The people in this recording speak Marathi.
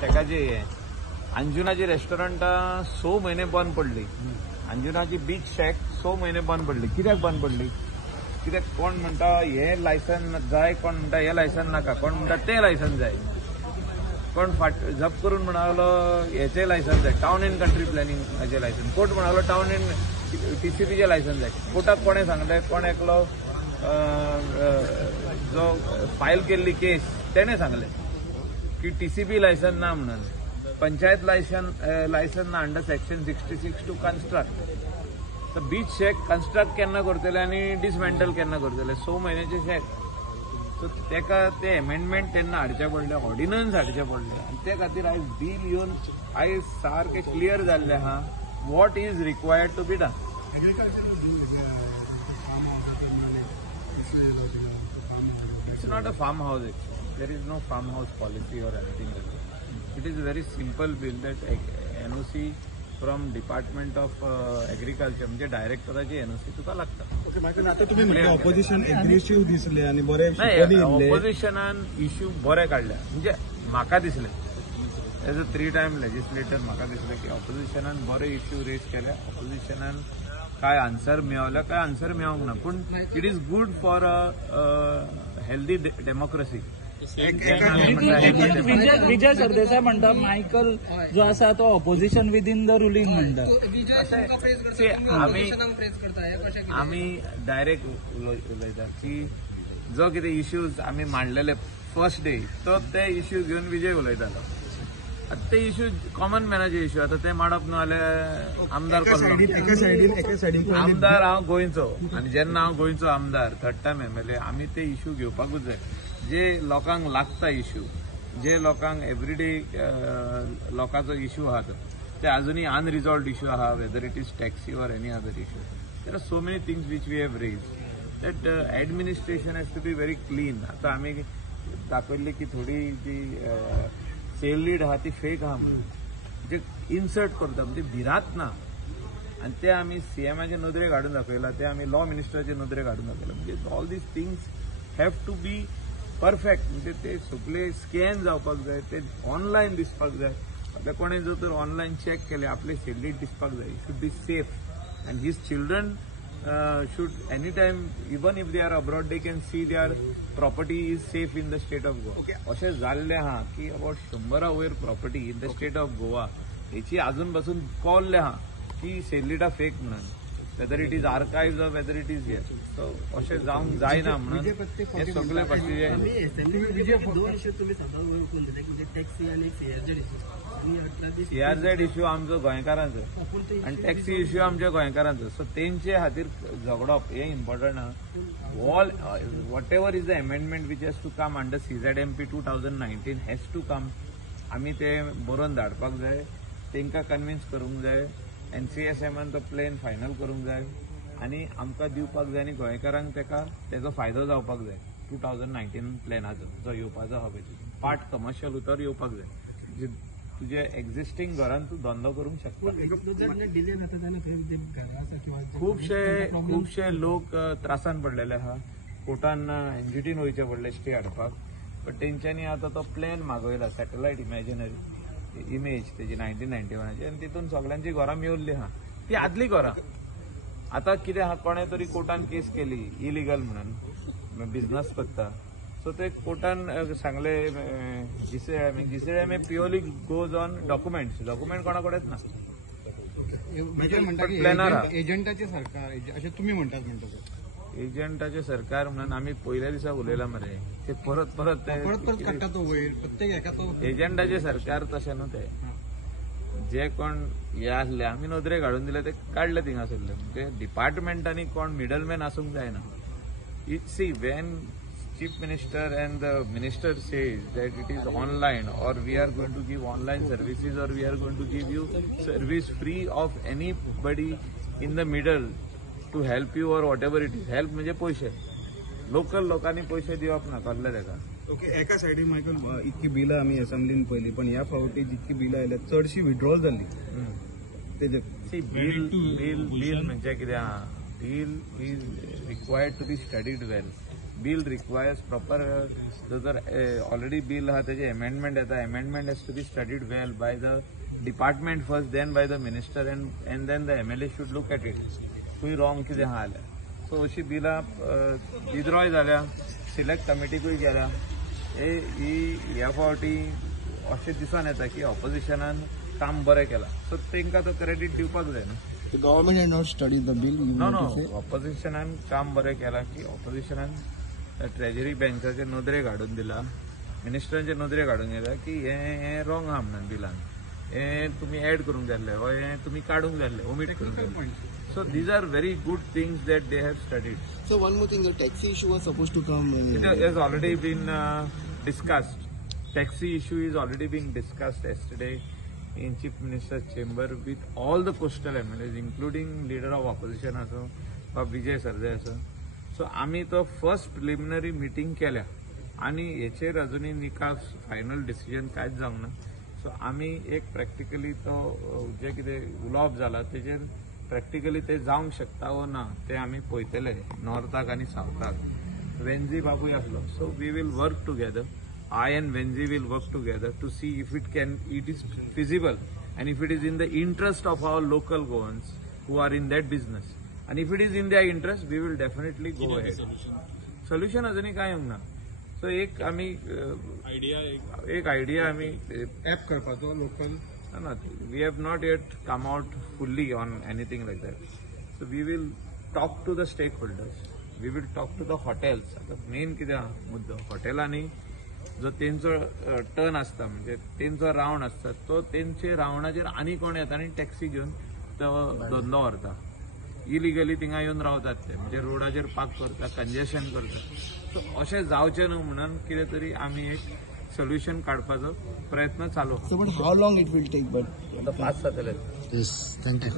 शेकाची अंजुनाची रेस्टॉरंट 6 महिने बंद पडली. अंजुनाची बीच शेक 6 महिने बंद पडली. कित्याक बंद पडली? कित्याक कोण म्हणटा हे लायसन जाय, कोण म्हणटा हे लायसन नाका, कोण म्हणटा ते लायसन जाय, कोण जप करून म्हणालो हेचे लायसन जाय, टाउन एंड कंट्री प्लॅनिंगाचे लायसन, कोण म्हणालो टाउन एंड टीसीपीचे लायसन जाय. कोर्टाक कोणे सांगले, कोण एकलो जो फायल केल्ली केस तेणे सांगले की टीसीपी लायसन ना म्हणून. पंचायत लायसन ना अंडर सेक्शन 66 टू कन्स्ट्रक्ट. तर बीच शेक कन्स्ट्रक्ट केन्ना करतले आणि डिसमेंटल केन्ना करतले? 6 महिन्याचे शेक. सो तेका ते अमेंडमेंट तेन्ना हाडचे पडले, ऑर्डिनन्स हाडचे पडले आणि ते खातीर आयज बील येवन आयज सारखे क्लियर जाल्ले आहा what is required to be done. It's not a farmhouse actually. There is no farmhouse policy or anything like that. It is a very simple bill that NOC from Department of Agriculture म्हणजे डायरेक्टराची NOC तुका लागता. ओके मायकल, आता तुम्ही म्हणता ऑपोजिशन एग्रेसिव्ह दिसले आणि बरे ऑपोजिशनान इश्यू बरे काढले. म्हणजे म्हाका दिसले एज अ 3 टाइम लेजिस्लेटर म्हाका दिसले की ऑपोजिशनान बरे इश्यू रेज केले. ऑपोजिशनान काय आन्सर मेळवल्या, काय आन्सर मेळोंक ना. पूण it is good for a healthy democracy. Vijay Sardesai म्हणटा मायकल जो आसा तो ऑपोजिशन विदीन द रुलींग म्हणटा. आमी डायरेक्ट उलयता की जो कितें इश्यूज आमी मांडलेले फर्स्ट डे तो ते इश्यू घेवन विजय उलयतालो. आता ते इश्यू कॉमन मॅनाचे इश्यू. आता ते मांडप न्हू जाल्यार आमदार कसलो आमदार हांव गोंयचो आणि जेन्ना हांव गोंयचो आमदार 3rd टायम MLA आमी ते इश्यू घेवपाकूच जाय जे लोकांक लागता इश्यू, जे लोकांक एवरीडे लोकांचो इश्यू आहा ते अजूनही अनरिजॉल्वड इश्यू आहा, whether it is taxi or any other issue. There are so many things which we have raise that administration has to be very clean. आता आमी दाखयल्ली की थोडी जी सेल लीड आहा ती फेक आहा म्हणून जे इन्सर्ट करता म्हणजे भिरांत ना. आणि ते आमी CMचे नदरेक हाडून दाखयला, ते आमी लॉ मिनिस्टराचे नदरेक हाडून दाखयला. म्हणजे all these things have to be perfect. म्हणजे ते सगळे स्कॅन जावपाक जाय, ते ऑनलायन दिसपाक जाय. आपल्या कोणें जर तर ऑनलायन चॅक केले आपले सेल लीड दिसपाक जाय. It should be safe and his children should anytime, even if they are abroad, they can see their property is safe in the state of Goa. Okay. अशें जाल्लें आहा की about 100 वयर property in the state of Goa हेची अजून पासून कॉल्ले आहा की सेलिडा फेक म्हणून, weather it is archives or weather it is here. So अशें जावंक जायना म्हणून हे सगळे फाटीचे CRZ इश्यू आमचो गोंयकारांचो आणि टॅक्सी इश्यू आमच्या गोंयकारांचो. सो तेंचे खातीर झगडप हे इम्पॉर्टंट आहा. All whatever is the amendment which has to come under CZMP 2019 has to come. आमी ते बरोवन धाडपाक जाय, तेंकां कन्विन्स करूंक जाय. NCSMन तो प्लॅन फायनल करूंक जाय आणि आमकां दिवपाक जाय आनी गोंयकारांक तेजो फायदो जावपाक जाय. 2019 प्लॅनाचो जो येवपाचो आहा पळय पार्ट कमर्शियल उतर येवपाक जाय. तुझे एक्झिस्टिंग घरान तू धंदो करूंक शकता. खुबशे लोक त्रासान पडलेले आहा. कोर्टान NGTन वयचे पडले स्टे हाडपाक. बट तेंच्यांनी आता तो प्लॅन मागयला सॅटेलायट इमेज तेजी 1991ची आनी तितून सगळ्यांची घरां मेवल्ली आहा. ती आदली घरां. आता कितें आहा, कोणें तरी कोर्टान केस केली इलिगल म्हणून बिझनस करता. सो ते कोर्टान सांगले GCM purely goes on document कोणा कडेच ना. प्लॅनर एजंटाचे सरकार अशें तुमी म्हणटात. एजंटाचे सरकार म्हणून आमी पयल्या दिसा उलयला मरे. ते परत काडटा तो वयर प्रत्येक हेका तो एजंटाचे सरकार तशें न्हू. ते जे कोण हे आसले आमी नदरेक हाडून दिले ते काडले थिंगासरले. म्हणजे डिपार्टमेंटांनी कोण मिडलमॅन आसूंक जायना. It see when Chief Minister and the Minister says that it is online or we are going to give online services or we are going to give you service free of anybody in the middle to help you or whatever it is. Help म्हणजे पैसे. लोकल लोकांनी पैसे दिवप ना कसले तेका. ओके, एका सायडीन मायकल इतकी बिलां आमी असेंब्लीन पयली पण ह्या फावटी जितकी बिलां आयल्या चडशी विड्रॉल जाल्ली. तेजे बिल म्हणजे कितें आहा, bill is required to be studied well. bill requires proper जर ऑलरेडी बिल हा त्याचे अमेंडमेंट येता amendment has to be studied well by the department first then by the minister and then the MLA should look at it खूंय रॉंग कितें आहा जाल्यार सो अशी बिलां विथड्रॉय जाल्या सिलेक्ट कमिटीकूय गेल्या ह्या फावटी अशें दिसून येता की ऑपोजिशनान काम बरें केलां सो तांकां तो क्रेडीट दिवपाक जाय न्हू. The government had not studied the bill. You know mean to say? ऑपोजिशनान काम बरें केलां की ऑपोजिशनान ट्रेजरी बँकाचे नदरे काडून दिला मिनिस्टरांचे नदरे काडून दिला की हे रॉंग आहा म्हणून बिलान हे तुमी एड करूंक जाल्ले वा हे तुमी काडूंक जाल्ले ओमीट करूंक जाल्ले so these are very good things that they have studied. So one more thing, the taxi issue was supposed to come. It has already been discussed. Taxi issue is already being discussed yesterday in Chief Minister's chamber with all the coastal MLAs, including leader of opposition also, Vijay Sardai also. So आम्ही तो फर्स्ट प्रिलिमिनरी मिटींग केल्या आणि हेचेर अजूनही निकाल फायनल डिसिजन कांयच जावंक ना. सो आम्ही एक प्रॅक्टिकली तो जे कितें उलोवप जाला तेजेर प्रॅक्टिकली ते जावंक शकता वो ना ते आमी पळयतले नॉर्थाक आनी सावथाक. वेन्झी बाबूय आसलो so we will work together I and Venzy will work together to see if it is feasible and if it is in the interest of our local Goans who are in that business and if it is in their interest we will definitely go ahead. Solution अजूनही काय येवंक ना. सो एक आमी आयडिया आमी ऍप करपाचो local we have not yet come out fully on anything like that. So we will talk to the stakeholders. We will talk to the hotels. आता मेन कितें आहा मुद्दो हॉटेलांनी जो तेंचो टर्न आसता म्हणजे तेंचो रावंड आसता तो तेंचे रावंडाचेर आनी कोण येता आनी टॅक्सी घेवन तो धंदो व्हरता इलिगली थिंगा येवन रावतात ते म्हणजे रोडाचेर पार्क करता कंजेशन करता. सो अशें जावचें न्हू म्हणून कितें तरी आमी एक सोल्युशन काडपाचो प्रयत्न चालू. So, but how long it will take? But आतां 5 जातले. yes, thank you.